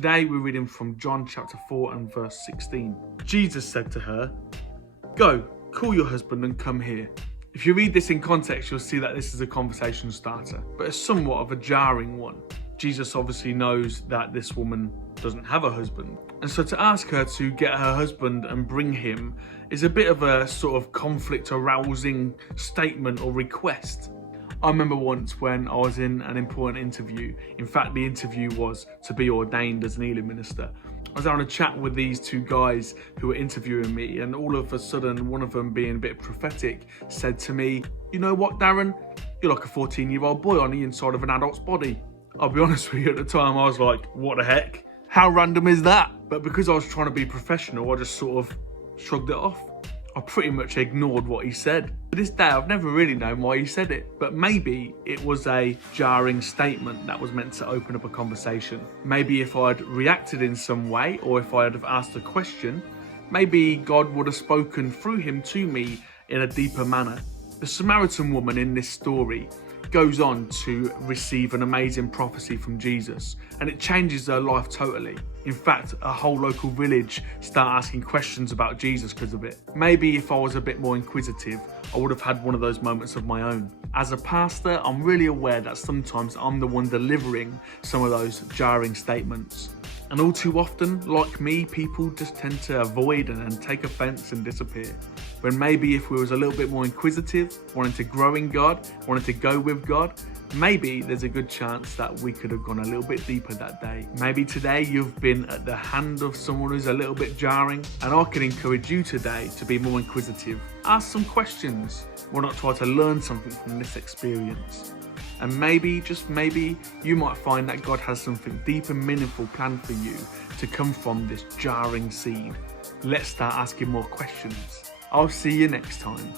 Today we're reading from John chapter 4 and verse 16. Jesus said to her, "Go, call your husband and come here." If you read this in context, you'll see that this is a conversation starter, but it's somewhat of a jarring one. Jesus obviously knows that this woman doesn't have a husband, and so to ask her to get her husband and bring him is a bit of a sort of conflict-arousing statement or request. I remember once when I was in an important interview. In fact, the interview was to be ordained as an Elim minister. I was having a chat with these two guys who were interviewing me, and all of a sudden, one of them being a bit prophetic, said to me, "You know what, Darren? You're like a 14-year-old boy on the inside of an adult's body." I'll be honest with you, at the time I was like, what the heck? How random is that? But because I was trying to be professional, I just sort of shrugged it off. I pretty much ignored what he said. To this day, I've never really known why he said it, but maybe it was a jarring statement that was meant to open up a conversation. Maybe if I'd reacted in some way, or if I'd have asked a question, maybe God would have spoken through him to me in a deeper manner. The Samaritan woman in this story goes on to receive an amazing prophecy from Jesus, and it changes her life totally. In fact, a whole local village start asking questions about Jesus because of it. Maybe if I was a bit more inquisitive, I would have had one of those moments of my own. As a pastor, I'm really aware that sometimes I'm the one delivering some of those jarring statements. And all too often, like me, people just tend to avoid and take offense and disappear. When maybe if we was a little bit more inquisitive, wanting to grow in God, wanting to go with God, maybe there's a good chance that we could have gone a little bit deeper that day. Maybe today you've been at the hand of someone who's a little bit jarring, and I can encourage you today to be more inquisitive. Ask some questions. Why not try to learn something from this experience? And maybe, just maybe, you might find that God has something deep and meaningful planned for you to come from this jarring seed. Let's start asking more questions. I'll see you next time.